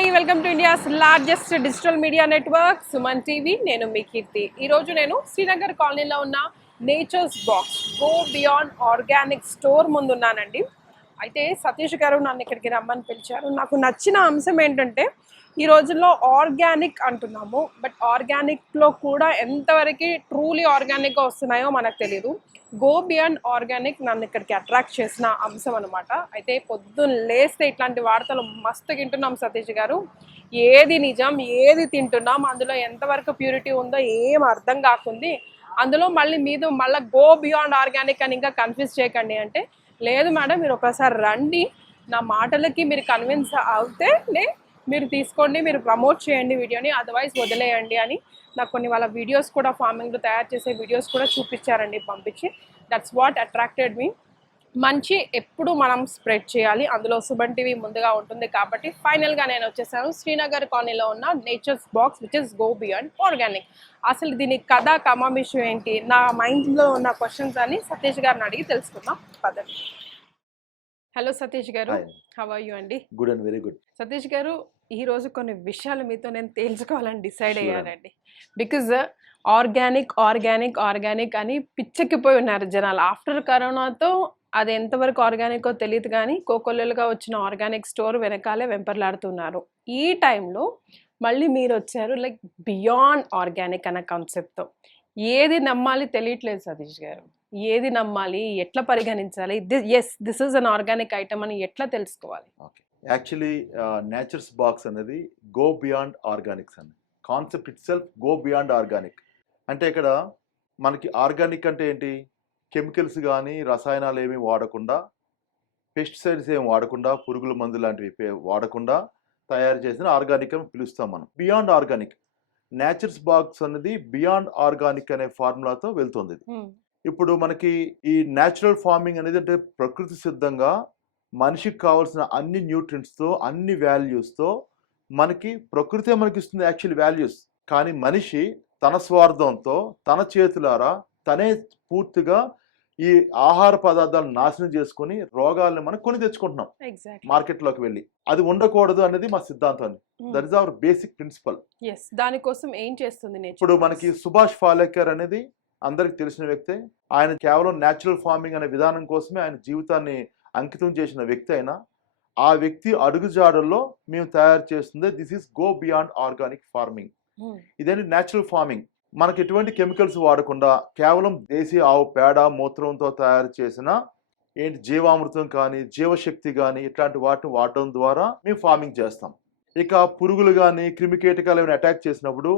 Hi welcome to India's largest digital media network Suman TV. నేను మీ కీర్తి. ఈరోజు నేను శ్రీనగర్ కాలనీలో ఉన్న Nature's Box go beyond organic store ముందున్నానండి. అయితే సతీష్ గారు నన్ను ఇక్కడికి రమ్మని పిలిచారు. నాకు నచ్చిన అంశం ఏంటంటే ఈ రోజుల్లో ఆర్గానిక్ అంటున్నాము, బట్ ఆర్గానిక్లో కూడా ఎంతవరకు ట్రూలీ ఆర్గానిక్గా వస్తున్నాయో మనకు తెలియదు. గో బియాండ్ ఆర్గానిక్ నన్ను ఇక్కడికి అట్రాక్ట్ చేసిన అంశం అనమాట. అయితే పొద్దున్న లేస్తే ఇట్లాంటి వార్తలు మస్తు వింటున్నాం సతీష్ గారు. ఏది నిజం, ఏది తింటున్నాం, అందులో ఎంతవరకు ప్యూరిటీ ఉందో ఏం అర్థం కాకుంది. అందులో మళ్ళీ గో బియాండ్ ఆర్గానిక్ అని ఇంకా కన్ఫ్యూజ్ చేయకండి అంటే, లేదు మేడం మీరు ఒకసారి రండి, నా మాటలకి మీరు కన్విన్స్ అవుతే మీరు తీసుకోండి, మీరు ప్రమోట్ చేయండి వీడియోని, అదర్వైజ్ వదిలేయండి అని నాకు కొన్ని వాళ్ళ వీడియోస్ కూడా ఫార్మింగ్లో తయారు చేసే వీడియోస్ కూడా చూపించారండి పంపించి. దట్స్ వాట్ అట్రాక్టెడ్ మీ. మంచి ఎప్పుడు మనం స్ప్రెడ్ చేయాలి, అందులో సుమన్ టీవీ ముందుగా ఉంటుంది కాబట్టి ఫైనల్గా నేను వచ్చేసాను శ్రీనగర్ కాలనీలో ఉన్న Nature's Box which is go beyond organic. అసలు దీని కథ కమామిషం ఏంటి, నా మైండ్లో ఉన్న క్వశ్చన్స్ అని సతీష్ గారిని అడిగి తెలుసుకుందాం పదండి. హలో సతీష్ గారు, హౌ ఆర్ యూ అండి? Good and very good. Satish గారు, ఈరోజు కొన్ని విషయాలు మీతో నేను తేల్చుకోవాలని డిసైడ్ అయ్యానండి. బికాజ్ ఆర్గానిక్ ఆర్గానిక్ ఆర్గానిక్ అని పిచ్చెక్కిపోయి ఉన్నారు జనాలు. ఆఫ్టర్ కరోనాతో అది ఎంతవరకు ఆర్గానికో తెలియదు, కానీ కోకొల్లలుగా వచ్చిన ఆర్గానిక్ స్టోర్ వెనకాలే వెంపర్లాడుతున్నారు. ఈ టైంలో మళ్ళీ మీరు వచ్చారు లైక్ బియాండ్ ఆర్గానిక్ అనే కాన్సెప్ట్తో. ఏది నమ్మాలి తెలియట్లేదు సతీష్ గారు. ఏది నమ్మాలి, ఎట్లా పరిగణించాలి, this is an organic item అని ఎట్లా తెలుసుకోవాలి? ఓకే, యాక్చువల్లీ నేచర్స్ బాక్స్ అనేది గో బియాండ్ ఆర్గానిక్స్ అండి. Concept it self go beyond organic అంటే ఇక్కడ మనకి ఆర్గానిక్ అంటే ఏంటి? కెమికల్స్ కానీ రసాయనాలు ఏమీ వాడకుండా, పెస్టిసైడ్స్ ఏమి వాడకుండా, పురుగుల మందు లాంటివి వాడకుండా తయారు చేసిన ఆర్గానిక్ అని పిలుస్తాం మనం. బియాండ్ ఆర్గానిక్ నేచర్స్ బాక్స్ అనేది బియాండ్ ఆర్గానిక్ అనే ఫార్ములాతో వెళ్తుంది. ఇప్పుడు మనకి ఈ న్యాచురల్ ఫార్మింగ్ అనేది అంటే ప్రకృతి సిద్ధంగా మనిషికి కావాల్సిన అన్ని న్యూట్రియంట్స్తో, అన్ని వాల్యూస్తో మనకి ప్రకృతే మనకి ఇస్తుంది యాక్చువల్ వాల్యూస్. కానీ మనిషి తన స్వార్థంతో తన చేతులారా తనే పూర్తిగా ఈ ఆహార పదార్థాలను నాశనం చేసుకుని రోగాలను మనం కొని తెచ్చుకుంటున్నాం మార్కెట్లోకి వెళ్ళి. అది ఉండకూడదు అనేది మా సిద్ధాంతం. That is our basic principle. దానికోసం ఏం చేస్తుంది ఇప్పుడు మనకి సుభాష్ పాలేకర్ అనేది అందరికి తెలిసిన వ్యక్తే. ఆయన కేవలం న్యాచురల్ ఫార్మింగ్ అనే విధానం కోసమే ఆయన జీవితాన్ని అంకితం చేసిన వ్యక్తి. అయినా ఆ వ్యక్తి అడుగుజాడల్లో మేము తయారు చేస్తుంది this is go beyond organic farming. ఇదేంటి న్యాచురల్ ఫార్మింగ్. మనకి ఎటువంటి కెమికల్స్ వాడకుండా కేవలం దేశీ ఆవు పేడ మూత్రంతో తయారు చేసిన జీవామృతం కానీ జీవశక్తి కానీ ఇట్లాంటి వాటిని వాడటం ద్వారా మేము ఫార్మింగ్ చేస్తాం. ఇక పురుగులు కానీ క్రిమికీటకాలు ఏమైనా అటాక్ చేసినప్పుడు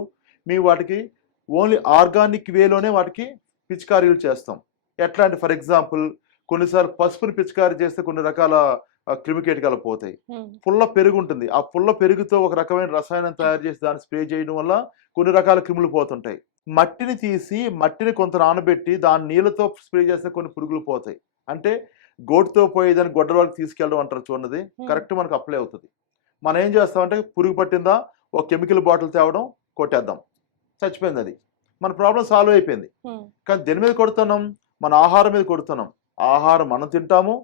మేము వాటికి ఓన్లీ ఆర్గానిక్ వేలోనే వాటికి పిచికారీలు చేస్తాం. ఎట్లా అంటే ఫర్ ఎగ్జాంపుల్ కొన్నిసార్లు పసుపుని పిచికారీ చేస్తే కొన్ని రకాల క్రిమికీటకాలు పోతాయి. పుల్ల పెరుగు ఉంటుంది, ఆ పుల్ల పెరుగుతో ఒక రకమైన రసాయనం తయారు చేసి దాన్ని స్ప్రే చేయడం వల్ల కొన్ని రకాల క్రిములు పోతుంటాయి. మట్టిని తీసి మట్టిని కొంత నానబెట్టి దాని నీళ్ళతో స్ప్రే చేస్తే కొన్ని పురుగులు పోతాయి. అంటే గోటుతో పోయేదాన్ని గొడ్డ వరకు తీసుకెళ్ళడం అంటారు చూడండి, కరెక్ట్ మనకు అప్లై అవుతుంది. మనం ఏం చేస్తామంటే పురుగు పట్టిందా ఒక కెమికల్ బాటిల్ తేవడం, కొట్టేద్దాం, చచ్చిపోయింది, అది మన ప్రాబ్లం సాల్వ్ అయిపోయింది. కానీ దేని మీద కొడుతున్నాం? మన ఆహారం మీద కొడుతున్నాం. ఆహారం మనం తింటాము,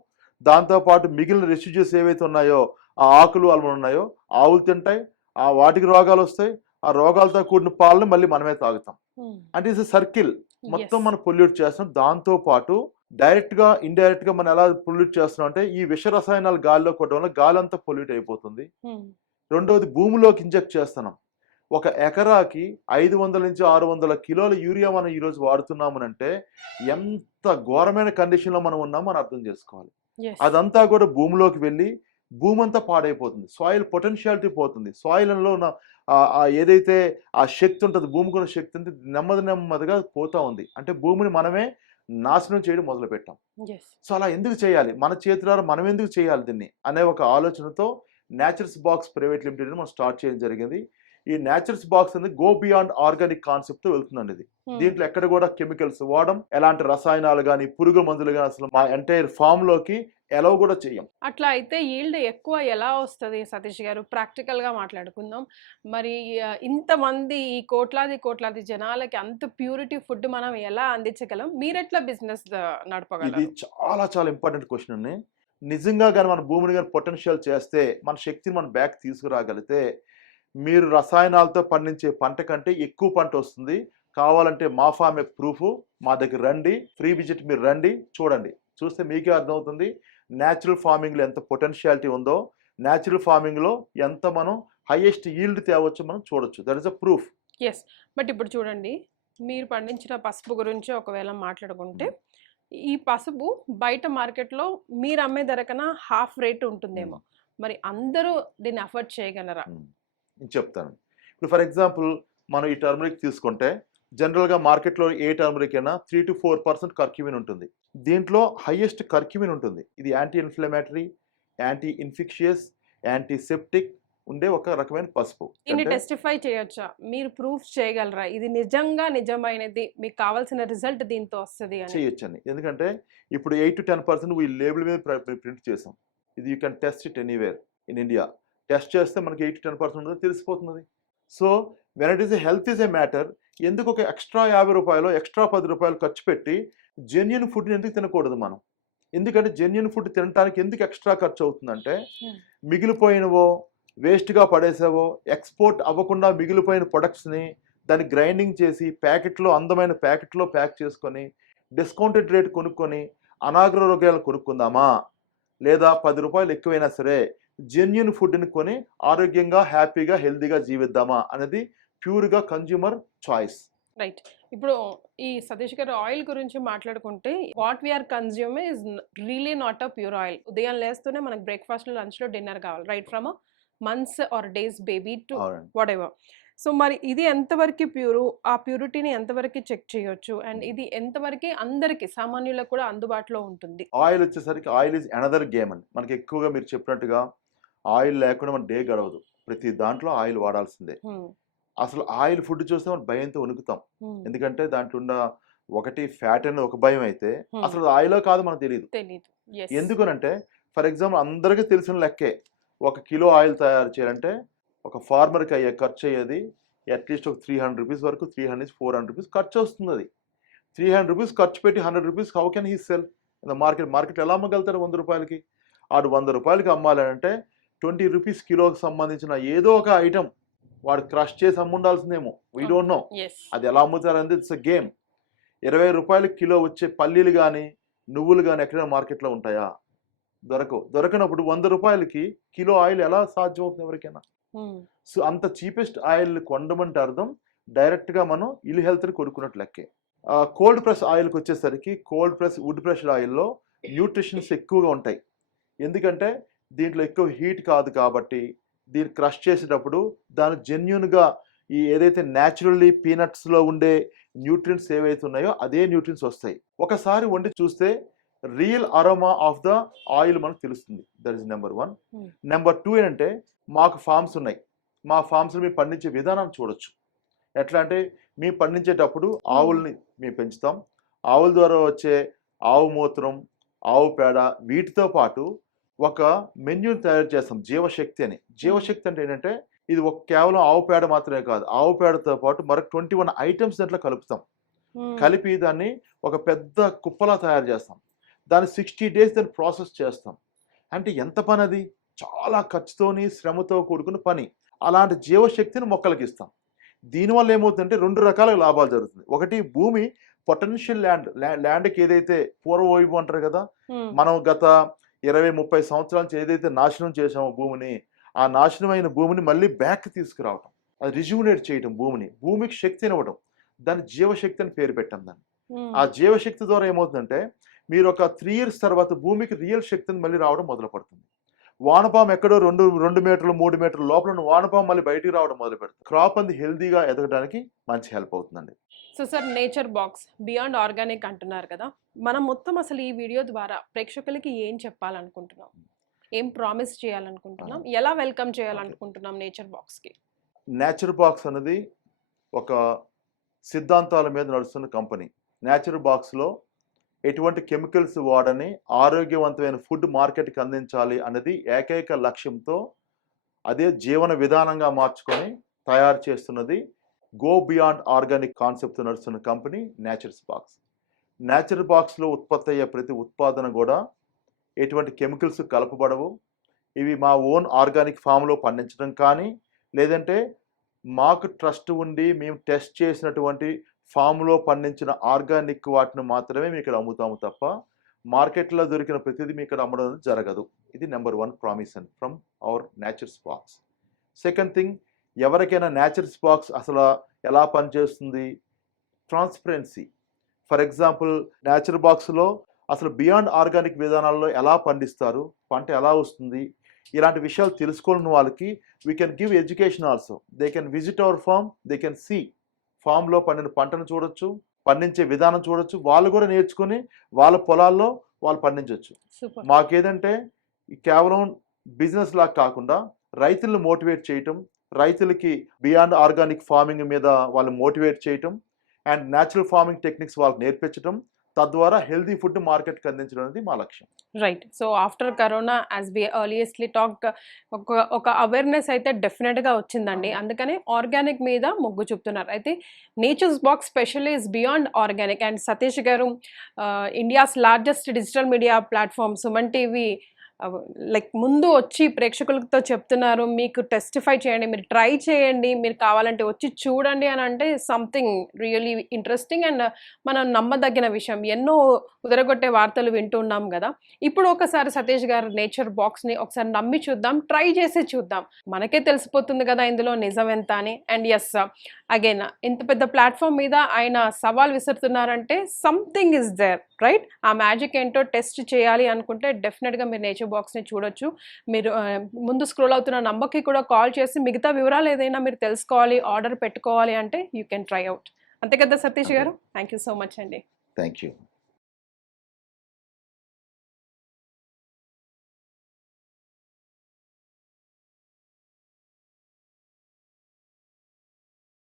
దాంతోపాటు మిగిలిన రెసిడ్యూస్ ఏవైతే ఉన్నాయో ఆ ఆకులు అల్మలు ఉన్నాయో ఆవులు తింటాయి, ఆ వాటికి రోగాలు వస్తాయి, ఆ రోగాలతో కూడిన పాలను మళ్ళీ మనమే తాగుతాం. అంటే ఇట్స్ సర్కిల్. మొత్తం మనం పొల్యూట్ చేస్తున్నాం. దాంతో పాటు డైరెక్ట్ గా ఇండైరెక్ట్ గా మనం ఎలా పొల్యూట్ చేస్తున్నాం అంటే ఈ విష రసాయనాలు గాలిలో కొట్టడం వల్ల గాలి అంతా పొల్యూట్ అయిపోతుంది. రెండవది భూమిలోకి ఇంజెక్ట్ చేస్తున్నాం. ఒక ఎకరాకి 500 నుంచి 600 కిలోల యూరియా మనం ఈరోజు వాడుతున్నామనంటే ఎంత ఘోరమైన కండిషన్లో మనం ఉన్నామో అని అర్థం చేసుకోవాలి. అదంతా కూడా భూమిలోకి వెళ్ళి భూమి అంతా పాడైపోతుంది. సాయిల్ పొటెన్షియాలిటీ పోతుంది. సాయిల్లో ఉన్న ఏదైతే ఆ శక్తి ఉంటుంది, భూమికి ఉన్న శక్తి ఉంది, నెమ్మదిగా పోతా ఉంది. అంటే భూమిని మనమే నాశనం చేయడం మొదలు పెట్టాం. సో అలా ఎందుకు చేయాలి, మన చేతులారా మనం ఎందుకు చేయాలి దీన్ని అనే ఒక ఆలోచనతో నేచర్స్ బాక్స్ ప్రైవేట్ లిమిటెడ్ మనం స్టార్ట్ చేయడం జరిగింది. ఈ నేచర్స్ బాక్స్ అనేది గో బియాండ్ ఆర్గానిక్ కాన్సెప్ట్ తో వెళ్తుందండి. ఇది దీంట్లో ఎక్కడ కూడా కెమికల్స్ వాడడం, ఎలాంటి రసాయనాలు కానీ పురుగు మందులు కానీ అసలు మా ఎంటైర్ ఫామ్ లోకి ఎలా కూడా చెయ్యం. అట్లా అయితే ఈల్డ్ ఎక్కువ ఎలా వస్తుంది సతీష్ గారు? ప్రాక్టికల్ గా మాట్లాడుకుందాం. మరి ఇంతమంది ఈ కోట్లాది జనాలకి అంత ప్యూరిటీ ఫుడ్ మనం ఎలా అందించగలం? మీరెట్లా బిజినెస్ నడపగలరు? ఇది చాలా చాలా ఇంపార్టెంట్ క్వశ్చన్ అండి. నిజంగా కానీ మన భూమిని కానీ పొటెన్షియల్ చేస్తే, మన శక్తిని మనం బ్యాక్ తీసుకురాగలిగితే, మీరు రసాయనాలతో పండించే పంట కంటే ఎక్కువ పంట వస్తుంది. కావాలంటే మా ఫామ్ ప్రూఫ్, మా దగ్గర రండి, ఫ్రీ విజిట్ మీరు రండి, చూడండి. చూస్తే మీకే అర్థమవుతుంది న్యాచురల్ ఫార్మింగ్లో ఎంత పొటెన్షియాలిటీ ఉందో, న్యాచురల్ ఫార్మింగ్లో ఎంత మనం హైయెస్ట్ ఈల్డ్ తేవచ్చు మనం చూడొచ్చు. That is a proof. Yes. But ఇప్పుడు చూడండి, మీరు పండించిన పసుపు గురించి ఒకవేళ మాట్లాడుకుంటే, ఈ పసుపు బయట మార్కెట్లో మీరు అమ్మే ధర కన్నా హాఫ్ రేట్ ఉంటుందేమో. మరి అందరూ దీన్ని అఫోర్డ్ చేయగలరా? నేను చెప్తాను. ఇప్పుడు ఫర్ ఎగ్జాంపుల్ మనం ఈ టర్మరిక్ తీసుకుంటే, జనరల్గా మార్కెట్లో ఏ టర్మరిక్ అయినా 3 to 4% కర్క్యూమిన్ ఉంటుంది. దీంట్లో హైయెస్ట్ కర్క్యూమిన్ ఉంటుంది. ఇది anti inflammatory, anti infectious, antiseptic ఉండే ఒక రకమైన పసుపు. దీన్ని టెస్టిఫై చేయొచ్చా? మీరు ప్రూఫ్ చేయగలరా ఇది నిజంగా నిజమైనది, మీకు కావాల్సిన రిజల్ట్ దీంతో వస్తుంది అని? చేయొచ్చండి. ఎందుకంటే ఇప్పుడు 8 to 10% ఈ లేబుల్ మీద ప్రింట్ చేసాం. ఇది you can test it anywhere in India. Test చేస్తే మనకి 8 to 10% ఉందో తెలిసిపోతున్నది. So when it is a health is a matter, ఎందుకు ఒక ఎక్స్ట్రా 50 రూపాయలు, ఎక్స్ట్రా 10 రూపాయలు ఖర్చు పెట్టి జెన్యున్ ఫుడ్ని ఎందుకు తినకూడదు మనం? ఎందుకంటే జెన్యున్ ఫుడ్ తినడానికి ఎందుకు ఎక్స్ట్రా ఖర్చు అవుతుందంటే, మిగిలిపోయినవో వేస్ట్గా పడేసావో, ఎక్స్పోర్ట్ అవ్వకుండా మిగిలిపోయిన ప్రొడక్ట్స్ని దాన్ని గ్రైండింగ్ చేసి ప్యాకెట్లో, అందమైన ప్యాకెట్లో ప్యాక్ చేసుకొని డిస్కౌంటెడ్ రేట్ కొనుక్కొని అనారోగ్యాలు కొనుక్కుందామా, లేదా 10 రూపాయలు ఎక్కువైనా సరే జెన్యున్ ఫుడ్ని కొని ఆరోగ్యంగా, హ్యాపీగా, హెల్తీగా జీవిద్దామా అనేది ప్యూర్గా కన్జ్యూమర్ చాయిస్. రైట్. ఇప్పుడు ఈ సతీష్ గారు ఆయిల్ గురించి మాట్లాడుకుంటే, what we are consume is really not a pure oil. ఉదయం లేస్తూనే మనకు బ్రేక్ఫాస్ట్లో, లంచ్లో, డిన్నర్ కావాలి, right from months or days baby to whatever. So మరి ఇది ఎంతవరకు ప్యూరు, ఆ ప్యూరిటీని ఎంతవరకు చెక్ చేయొచ్చు, అండ్ ఇది ఎంతవరకు అందరికి సామాన్యులకు కూడా అందుబాటులో ఉంటుంది? ఆయిల్ వచ్చేసరికి ఆయిల్ ఈజ్ అనదర్ గేమ్ అండి. మనకి ఎక్కువగా మీరు చెప్పినట్టుగా ఆయిల్ లేకుండా మన డే గడవదు. ప్రతి దాంట్లో ఆయిల్ వాడాల్సిందే. అసలు ఆయిల్ ఫుడ్ చూస్తే మనం భయంతో వణుకుతాం. ఎందుకంటే దాంట్లో ఉన్న ఒకటి ఫ్యాట్ అనేది ఒక భయం అయితే, అసలు ఆయిలో కాదు మనకు తెలియదు. ఎందుకనంటే ఫర్ ఎగ్జాంపుల్ అందరికీ తెలిసిన లెక్కే, 1 కిలో ఆయిల్ తయారు చేయాలంటే ఒక ఫార్మర్కి అయ్యే ఖర్చు అయ్యేది అట్లీస్ట్ ఒక 300 రూపీస్ వరకు, 300-400 రూపీస్ ఖర్చు వస్తుంది. అది 300 రూపీస్ ఖర్చు పెట్టి 100 rupees how can he cell in the market ఎలా అమ్మగలుగుతాడు 100 రూపాయలకి? ఆడు 100 రూపాయలకి అమ్మాలంటే 20 రూపీస్ కిలోకి సంబంధించిన ఏదో ఒక ఐటమ్ వాడు క్రష్ చేసి అమ్ముండాల్సిందేమో. వీ డోంట్ నో అది ఎలా అమ్ముతారనేది. It's a game. 20 రూపాయలకి కిలో వచ్చే పల్లీలు కానీ, నువ్వులు కానీ ఎక్కడైనా మార్కెట్లో ఉంటాయా? దొరకనప్పుడు 100 రూపాయలకి కిలో ఆయిల్ ఎలా సాధ్యం అవుతుంది ఎవరికైనా? సో అంత చీపెస్ట్ ఆయిల్ కొండమంటే అర్థం డైరెక్ట్గా మనం ఇల్ హెల్త్ని కొనుక్కున్నట్టు లెక్కే. కోల్డ్ ప్రెస్ ఆయిల్కి వచ్చేసరికి, కోల్డ్ ప్రెస్ వుడ్ ప్రెషర్ ఆయిల్లో న్యూట్రిషన్స్ ఎక్కువగా ఉంటాయి. ఎందుకంటే దీంట్లో ఎక్కువ హీట్ కాదు కాబట్టి, దీన్ని క్రష్ చేసేటప్పుడు దాని జెన్యున్గా ఈ ఏదైతే న్యాచురల్లీ పీనట్స్లో ఉండే న్యూట్రియంట్స్ ఏవైతే ఉన్నాయో అదే న్యూట్రియంట్స్ వస్తాయి. ఒకసారి వండి చూస్తే real aroma of the oil మనకు తెలుస్తుంది. That is number 1. నెంబర్ 2 ఏంటంటే, మాకు ఫార్మ్స్ ఉన్నాయి. మా ఫార్మ్స్ని మేము పండించే విధానాన్ని చూడొచ్చు. ఎట్లా అంటే, మేము పండించేటప్పుడు ఆవుల్ని మేము పెంచుతాం. ఆవుల ద్వారా వచ్చే ఆవు మూత్రం, ఆవు పేడ, వీటితో పాటు ఒక మెన్యూని తయారు చేస్తాం, జీవశక్తి అని. జీవశక్తి అంటే ఏంటంటే, ఇది కేవలం ఆవు పేడ మాత్రమే కాదు, ఆవు పేడతో పాటు మరొక 21 ఐటమ్స్ దాంట్లో కలుపుతాం. కలిపి దాన్ని ఒక పెద్ద కుప్పలా తయారు చేస్తాం. దాన్ని 60 days దాన్ని ప్రాసెస్ చేస్తాం. అంటే ఎంత పని అది? చాలా ఖర్చుతోని, శ్రమతో కూడుకున్న పని. అలాంటి జీవశక్తిని మొక్కలకి ఇస్తాం. దీనివల్ల ఏమవుతుందంటే 2 రకాల లాభాలు జరుగుతుంది. ఒకటి, భూమి పొటెన్షియల్ ల్యాండ్కి ఏదైతే పూర్వవైపు అంటారు కదా, మనం గత 20-30 సంవత్సరాల నుంచి ఏదైతే నాశనం చేసామో భూమిని, ఆ నాశనమైన భూమిని మళ్ళీ బ్యాక్ తీసుకురావటం, అది రిజ్యూనేట్ చేయటం, భూమికి శక్తిని ఇవ్వడం, దాన్ని జీవశక్తి అని పేరు పెట్టాం దాన్ని. ఆ జీవశక్తి ద్వారా ఏమవుతుందంటే, మీరు ఒక 3 years తర్వాత భూమికి రియల్ శక్తిని మళ్ళీ రావడం మొదలు పడుతుంది. వానపాము ఎక్కడో 2 మీటర్లు 3 మీటర్ల లోపల ఉన్న వానపాము మళ్ళీ బయటికి రావడం మొదలు పెడుతుంది. క్రాప్ అంది హెల్దీగా ఎదగడానికి మంచి హెల్ప్ అవుతుందండి. So sir, nature box beyond organic అంటున్నారు కదా, మనం మొత్తం అసలు ఈ వీడియో ద్వారా ప్రేక్షకులకి ఏం చెప్పాలనుకుంటున్నాం, ఏం ప్రామిస్ చేయాలనుకుంటున్నాం, ఎలా వెల్కమ్ చేయాలనుకుంటున్నాం నేచర్ బాక్స్కి? నేచర్ బాక్స్ అనేది ఒక సిద్ధాంతాల మీద నడుస్తున్న కంపెనీ. నేచర్ బాక్స్లో ఎటువంటి కెమికల్స్ వాడని ఆరోగ్యవంతమైన ఫుడ్ మార్కెట్కి అందించాలి అనేది ఏకైక లక్ష్యంతో, అదే జీవన విధానంగా మార్చుకొని తయారు చేస్తున్నది గో బియాండ్ ఆర్గానిక్ కాన్సెప్ట్ నడుస్తున్న కంపెనీ నేచర్స్ బాక్స్. నేచర్ బాక్స్లో ఉత్పత్తి అయ్యే ప్రతి ఉత్పాదన కూడా ఎటువంటి కెమికల్స్ కలపబడవు. ఇవి మా ఓన్ ఆర్గానిక్ ఫామ్లో పండించడం కానీ, లేదంటే మాకు ట్రస్ట్ ఉండి మేము టెస్ట్ చేసినటువంటి ఫామ్లో పండించిన ఆర్గానిక్ వాటిని మాత్రమే మేము ఇక్కడ అమ్ముతాము తప్ప మార్కెట్లో దొరికిన ప్రతిదీ మీ ఇక్కడ అమ్మడం జరగదు. ఇది number 1 promise and from our Nature's Box. Second thing, ఎవరికైనా నేచర్స్ బాక్స్ అసలు ఎలా పనిచేస్తుంది, ట్రాన్స్పరెన్సీ. ఫర్ ఎగ్జాంపుల్ నేచర్ బాక్స్లో అసలు బియాండ్ ఆర్గానిక్ విధానాల్లో ఎలా పండిస్తారు, పంట ఎలా వస్తుంది, ఇలాంటి విషయాలు తెలుసుకోని వాళ్ళకి we can give education also. They can visit our farm, they can see ఫామ్లో పండిన పంటను చూడొచ్చు, పండించే విధానం చూడొచ్చు, వాళ్ళు కూడా నేర్చుకొని వాళ్ళ పొలాల్లో వాళ్ళు పండించవచ్చు. సూపర్. మాకేదంటే కేవలం బిజినెస్ లాగా కాకుండా రైతులను మోటివేట్ చేయటం, రైతులకి బియాండ్ ఆర్గానిక్ ఫార్మింగ్ మీద వాళ్ళు మోటివేట్ చేయటం అండ్ న్యాచురల్ ఫార్మింగ్ టెక్నిక్స్ వాళ్ళకి నేర్పించడం, తద్వారా హెల్దీ ఫుడ్ మార్కెట్కి అందించడం అనేది మా లక్ష్యం. Right. So after corona as we earliestly talk ఒక అవేర్నెస్ అయితే డెఫినెట్గా వచ్చిందండి. అందుకనే ఆర్గానిక్ మీద మొగ్గు చూపుతున్నారు. అయితే Nature's Box special is beyond organic. And Satish garu India's largest digital media platform Suman TV like ముందు వచ్చి ప్రేక్షకులతో చెప్తున్నారు, మీకు టెస్టిఫై చేయండి, మీరు ట్రై చేయండి, మీరు కావాలంటే వచ్చి చూడండి అని అంటే సంథింగ్ రియలీ ఇంట్రెస్టింగ్ అండ్ మనం నమ్మదగిన విషయం. ఎన్నో ఉదరగొట్టే వార్తలు వింటున్నాం కదా. ఇప్పుడు ఒకసారి సతీష్ గారు నేచర్ బాక్స్ని ఒకసారి నమ్మి చూద్దాం, ట్రై చేసి చూద్దాం, మనకే తెలిసిపోతుంది కదా ఇందులో నిజం ఎంత అని. అండ్ ఎస్, అగైన్ ఇంత పెద్ద ప్లాట్ఫామ్ మీద ఆయన సవాల్ విసురుతున్నారంటే సంథింగ్ ఇస్ దేర్, రైట్? ఆ మ్యాజిక్ ఏంటో టెస్ట్ చేయాలి అనుకుంటే డెఫినెట్గా మీరు నేచర్ బాక్స్ని చూడొచ్చు. మీరు ముందు స్క్రోల్ అవుతున్న నంబర్కి కూడా కాల్ చేసి మిగతా వివరాలు ఏదైనా మీరు తెలుసుకోవాలి, ఆర్డర్ పెట్టుకోవాలి అంటే యూ కెన్ ట్రై అవుట్. అంతే కదా సతీష్ గారు? థ్యాంక్ యూ సో మచ్ అండి. Thank you.